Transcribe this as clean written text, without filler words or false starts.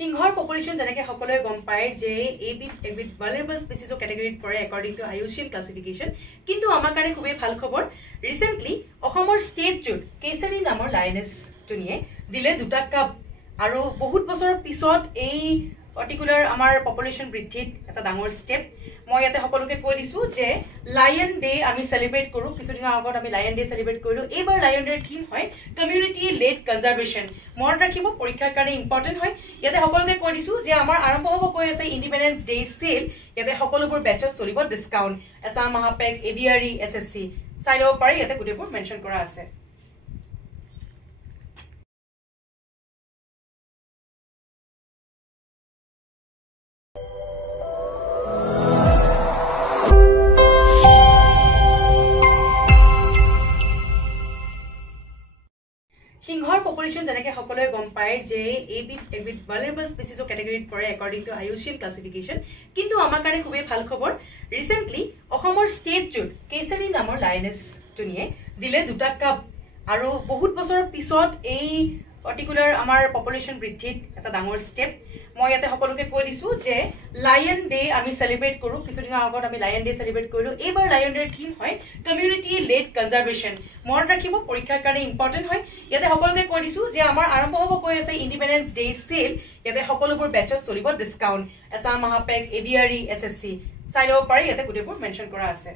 সিংহৰ পপুলেশ্যন যেনেকৈ সকলোৱে গম পায় যে এবিধ ভালনেৰেবল স্পেচিছৰ কেটেগৰীত পৰে একৰ্ডিং টু আইউচিএন ক্লাছিফিকেশ্যন। কিন্তু আমাৰ কাৰণে খুবেই ভাল খবৰ, ৰিচেণ্টলি অসমৰ ষ্টেট জুত কেশৰী নামৰ লায়নেছজনীয়ে দিলে 2টা কাপ। আৰু বহুত বছৰৰ পিছত এই পাৰ্টিকুলাৰ আমাৰ পপুলেশ্যন বৃদ্ধিত এটা ডাঙৰ ষ্টেপ। মই ইয়াতে সকলোকে কৈ দিছোঁ যে লায়ন ডে আমি চেলিব্ৰেট কৰোঁ। কিছুদিনৰ আগত আমি লায়ন ডে চেলিব্ৰেট কৰিলোঁ। এইবাৰ লায়ন ডেৰ থিম হয় কমিউনিটি লেড কনজাৰ্ভেশ্যন। মনত ৰাখিব, পৰীক্ষাৰ কাৰণে ইম্পৰ্টেণ্ট হয়। ইয়াতে সকলোকে কৈ দিছোঁ যে আমাৰ আৰম্ভ হ'ব কৈ আছে ইণ্ডিপেণ্ডেন্স ডে চেল। ইয়াতে সকলোবোৰ বেচত চলিব ডিছকাউণ্ট। এছাম মহাপেক, এডিআৰই, SSC চাই ল'ব পাৰি, ইয়াতে গোটেইবোৰ মেনশ্যন কৰা আছে। সিংহৰ পপুলেশ্যন যেনেকৈ সকলোৱে গম পায় যে এবিধ ভালনেৰেবল স্পেচিছৰ কেটেগৰীত পৰে একৰ্ডিং টু আইউচিএন ক্লাছিফিকেশ্যন। কিন্তু আমাৰ কাৰণে খুবেই ভাল খবৰ, ৰিচেণ্টলি অসমৰ ষ্টেট জুত কেশৰী নামৰ লায়নেছজনীয়ে দিলে 2টা কাপ। আৰু বহুত বছৰৰ পিছত এই পাৰ্টিকুলাৰ আমাৰ পপুলেশ্যন বৃদ্ধিত এটা ডাঙৰ ষ্টেপ। মই ইয়াতে সকলোকে কৈ দিছোঁ যে লায়ন ডে আমি চেলিব্ৰেট কৰোঁ। কিছুদিনৰ আগত আমি লায়ন ডে চেলিব্ৰেট কৰিলোঁ। এইবাৰ লায়ন ডেৰ থিম হয় কমিউনিটি লেড কনজাৰ্ভেশ্যন। মনত ৰাখিব, পৰীক্ষাৰ কাৰণে ইম্পৰ্টেণ্ট হয়। ইয়াতে সকলোকে কৈ দিছোঁ যে আমাৰ আৰম্ভ হ'ব কৈ আছে ইণ্ডিপেণ্ডেন্স ডে চেল। ইয়াতে সকলোবোৰ বেচত চলিব ডিছকাউণ্ট। এছাম মহাপেক, এডিআৰই, SSC চাই ল'ব পাৰি, ইয়াতে গোটেইবোৰ মেনশ্যন কৰা আছে।